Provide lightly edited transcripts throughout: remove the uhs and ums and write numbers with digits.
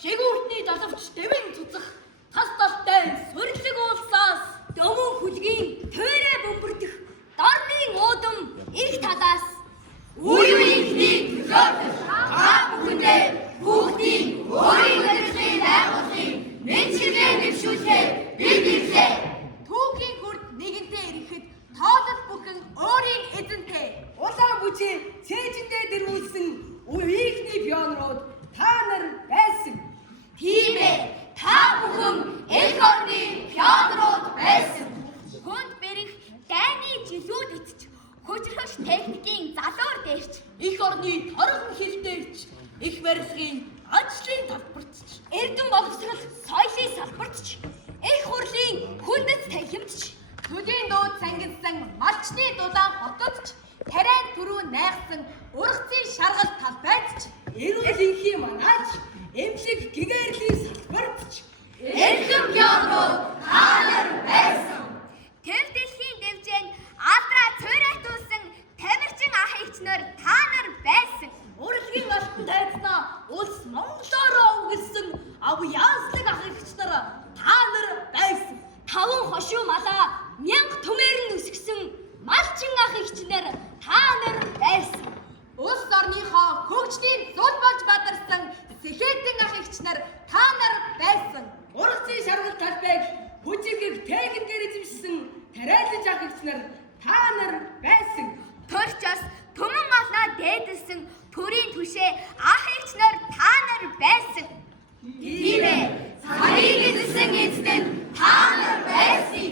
шигүүртний залавч дэвэн цуцах тас талтай сурлаг уулсаас дöмөн хүлгийн төөрэ бөмбөрдөх дорны уудам их талаас үе үеийнхний төлөөлөл та бүхэндээ хүүхдийн өөрийн өдрийн байгууллагын мэдлэгээ нэвшүүлэхээр бид ирлээ. Түүхийн хүрд нэгэнтээ ирэхэд тоолол бүхэн өөрийн эзэнтэй улаан бүжээ цээжиндээ дэрүүлсэн үеийнхний пионерууд та нар байсан. Тийм ээ, та бүхэн эх орны пионерууд байсан. Хүнд бэрх дайны жилүүд эцэж хүчрхэгч техникийн залуур дээрч эх орны торгон хилдээрч их барилгын ажлын талбартч эрдэм боловсрол соёлын салбартч эх хурлын хүндэт танхимдч төдийн дууд сангинсан малчны дулаан хотодч тариан түрүү найгсан ургацын шаргал талбайдч Эрүүл энхийн манаач эмчлэг гэгэрлийн салбартч эрхэм пионерууд та нар байсан. Тэр дэлхийн дэвжээнд алдраа цойрайтуулсан тамирчин ах эгчнэр та нар байсан. Урлагийн алтан тайзнаа улс Монголоор өгсөн ав яаслаг ах эгчнэр та нар байсан. Таван хошуу малаа 1000 төмөр нь үсгсэн малчин ах эгчнэр та нар байсан. Улс орныхоо хөгжлийн зул болж бадарсан сэхэтэн ах эгчнэр та нар байсан. ургацын шаргал талбайг бүжигийг техникээр эзэмшсэн тариалж ах эгчнэр та нар байсан. Төрчос түмэн олноо дээдэлсэн төрийн түшээ ах эгчнэр та нар байсан. Тийм ээ, сарыг эзэлсэн эзэн та нар байсан.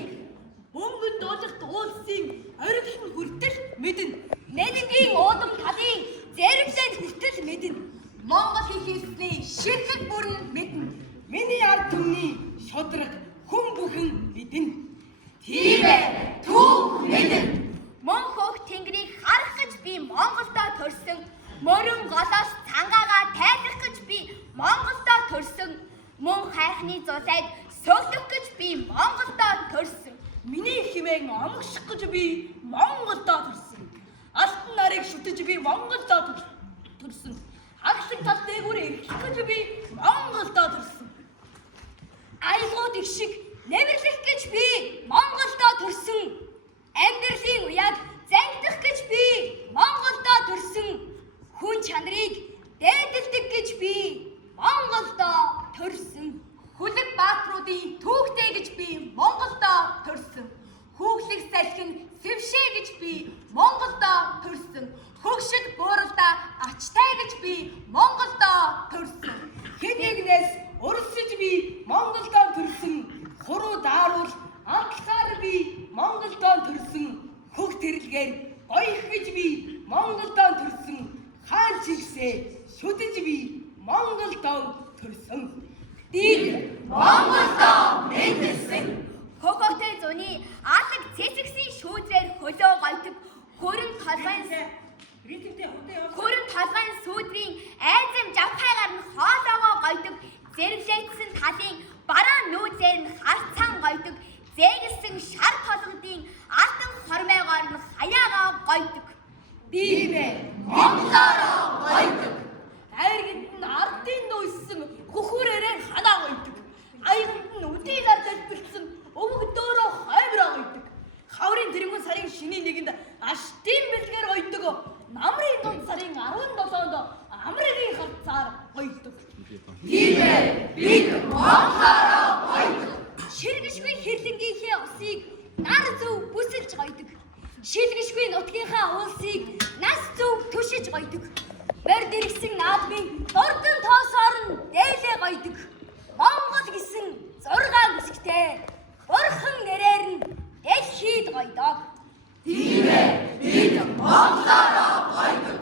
Бөмбөг дуулахт уулсын оргилын хүртэл мэднэ. Нэлэнгийн уудам талын зэрэглэн хүртэл мэднэ. Монгол их хэлний ширхэг бүрэн мэднэ. Миний ард түмний шудраг хүн бүхэн мэднэ. Тийм ээ, түүх мэднэ. Мөн хөөх тэнгэрийг харах гэж би Монголдо төрсөн. Мөрөн голоос цангаагаа тайлах гэж би Монголдо төрсөн. Мөн хайхны зулайд сөглөх гэж би Монголдо төрсөн. Миний хэмээн амгших гэж би Монголдо төрсөн. Алтан нарыг шүтэж би Монголдо төрсөн. Хагшиг тал дээгүүр эрхлэх гэж би Монголдо төрсөн. Айлгууд их шиг нэмэрлэх гэж би Монголдо төрсөн. Амьдралын уяаг зангидах гэж би Монголдо төрсөн. Хүн чанарыг дээдэлдэг гэж би Монголдо төрсөн. Хүлэг баатруудын түүхтэй гэж би Монголдо төрсөн. Хүүхлэг салхин сэвшээ гэж би Монголдо төрсөн. Хөгшид бууралда ачтай гэж би Монголдо төрсөн. Хэн нэгнээс урсж би Монголдо төрсөн. Хуруу дааруул анхлахаар би Монголдо төрсөн. Хөх тэрэлгээр гоёх гэж би Монголдо төрсөн. Хаан чигсээ шүтэж би Монголдо төрсөн. Дийг Монголдо мэдсэн. Хөгөөтэй зуны алаг цэцэгсийн шүүдрээр хөлөө гойтог хөрөн толгойн сүүдрийн айзам жавхайгаар нь хоолоогоо гойтог зэрэглээдсэн талын бараан нүүзээр нь харцаан гойтог зээгэлсэн шар толгодын алтан хормойгоор нь хаяагаа гойтог. Тийм ээ, Монголоороо гойтог. хайрганд нь ардын нөөссөн хөхүүрээрээ ханаа гойтог. Аяганд нь үдийлэр дэлбэлсэн өвгдөөрөө хаймраа гойтог. Хаврын тэрэгэн сарын шиний нэгэнд аштын бэлгээр гойтог. Намрын дунд сарын 17-нд амрын хавцаар гойтог. Тийм ээ, бид Монголоороо гойтог. Ширгэшгүй хэрлэнгийнхээ усыг нар зөв бүсэлж гойтог. Шилгэшгүй нутгийнхаа уулсыг нас зөв түшиж гойтог. Морд иргсэн наадмын дурдан тоосоор нь дээлээ гойтог. Монгол гэсэн 6 үсгтэй бурхан нэрээр нь дэлхийд гойтог. Тийм ээ, бид Монголоороо гойтог.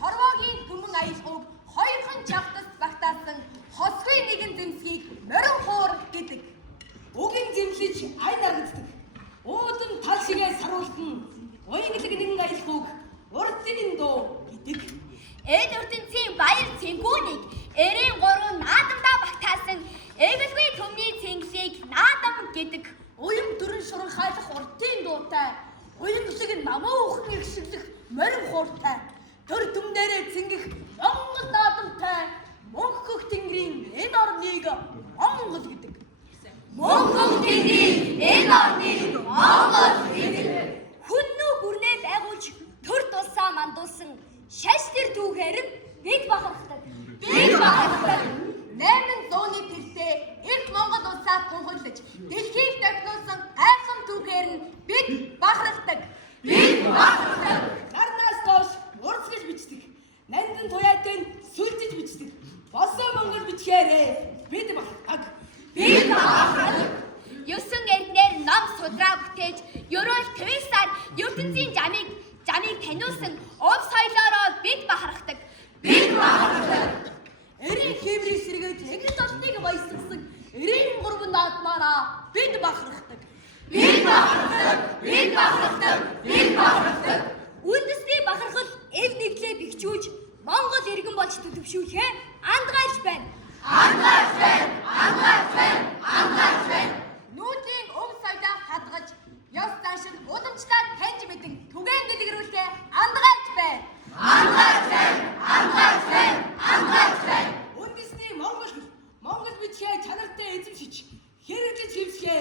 Хорвоогийн түмэн аялгауг хоёрхан чавтас багтаасан хосгүй нэгэн зэмсгийг морин хуур гэдэг. Угийн зэмлэж ай наргацдаг. Уудам тал шигээ саруултан уянглаг нэгэн аялгауг урдсын дуу гэдэг. Энэ ертөнцийн баяр цэнгүүнийг эрийн 3 наадамдаа багтаасан эгэлгүй төмний цэнгэлийг наадам гэдэг. Уян дөрөн шуран хайлах урдын дуутай. Уянглаг нь намуу ухын иршиглэх морин хууртай. Төр түм дээрээ цэнгэх Монгол наадамтай. Мөнхөх тэнгэрийн энэ орныг Монгол гэдэг. Монгол тэнгэрийг энэ орныг Монгол гэдэг. Хүннүү гүрнээ байгуулж төр тулсаа мандуулсан шаш тэр түүхээр нь бид бахархдаг. Бид бахархдаг. 800-ны тэртээ эрт Монгол улсаа тунхаглаж дэлхийг давтуулсан гайхам түүхээр нь бид бахархдаг. Бид бахархдаг. Нарнаас доош урсгаж бичдэг. Нандин туяатай нь сүлжиж бичдэг. Босоо Монгол бичгээрээ бид бахархдаг. Бид бахархдаг. 9 эрднэр ном судраа бүтээж, ерөөл твисаар ертөнцийн жамыг таниулсан ув соёлоороо бид бахархдаг. Бид бахархдаг. Эрийн хэмрийг сэргээж эгэл толтыг баясгасан эрийн 3 наадмаараа бид бахархдаг. Бид бахархдаг. Бид бахархдаг. Бид бахархдаг. Үндэсний бахархал эв нэглээ бэхжүүлж Монгол иргэн болж төлөвшүүлэхээ андгаалж байна. Андгаалж байна. Андгаалж байна. Андгаалж байна. Нүүдлийн өв соёлоо хадгаж, ёс заншил уламжлаад таньж мэдэн түгээн дэлгэрүүлэхээ андгаалж байна. Андгаалж байна. Андгаалж байна. Андгаалж байна. Үндэсний Монгол бичгээ чанартай эзэмшиж хэрэглэж хэмсгээ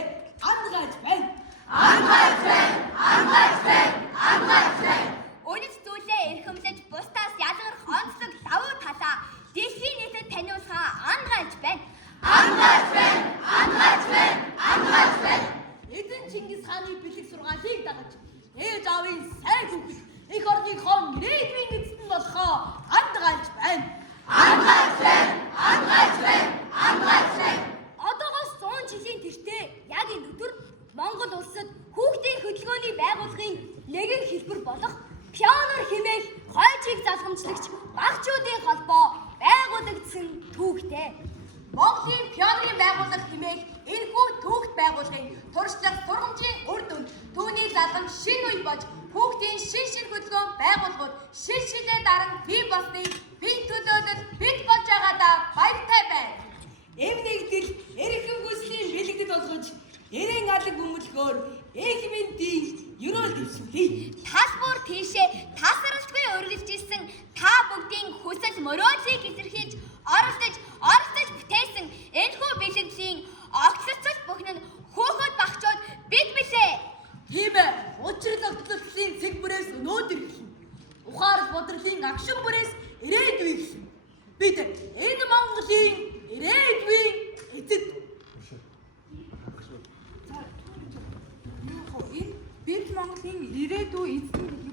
андгаалж байна. Андгаалж байна. Андгаалж байна. Андгаалж байна. Үнэт зүйлээ эрхэмлэж бусдаас ялгарх онцлог давуу талаа дэлхийн нийтэд таниулахаа андгаалж байна. Андгаалж байна. Андгаалж байна. Андгаалж байна. Эдэн Чингис хааны бэлэг сургаалыг дагаж ээж аавын сайн хүүхэд их орныхоо нэрийн эзэн болохоо андгаалж байна. Андгаалж байна. Андгаалж байна. Андгаалж байна. Одоогоос 100 жилийн тэртээ яг энэ өдөр Монгол улсад хүүхдийн хөдөлгөөний байгууллагын нэгэн хэлбэр болох пионер хэмээх хойжийг залгамжлагч багчуудын холбоо байгуулагдсан түүхтэй. Монголын пионерын байгууллага хэмээх энэхүү түүхт байгууллагын туршлага сургамжийн үр дүнд түүний залгамж шинэ үе болж хүүхдийн шин хөдөлгөөн байгууллагууд шин шилээ даран бий болсныг бие төлөөлөл бид болж байгаадаа баяртай байна. Эв нэгдэл эрхэм гүйцлийн бэлэгдэд болгож эрен алаг бөмбөлгөөр их мэндийн ерөөл дэвшүүлье. Тас бүр тийшээ тасралтгүй өргөж ирсэн та бүгдийн хүсэл мөрөөдлийг илэрхийлж оролцож бүтээсэн энэхүү бэлгэдлийн огцлцол бүхэн нь хөөхөд багчууд бид билээ. Тийм ээ. Учир тогтолцлын цэг бүрээс өнөөдөр гисэн. Ухаар бодролын агшин бүрээс ирээдүй гисэн. Бид энэ Монголын ирээдүйн эцэд. Бид Монголын ирээдүй эзэн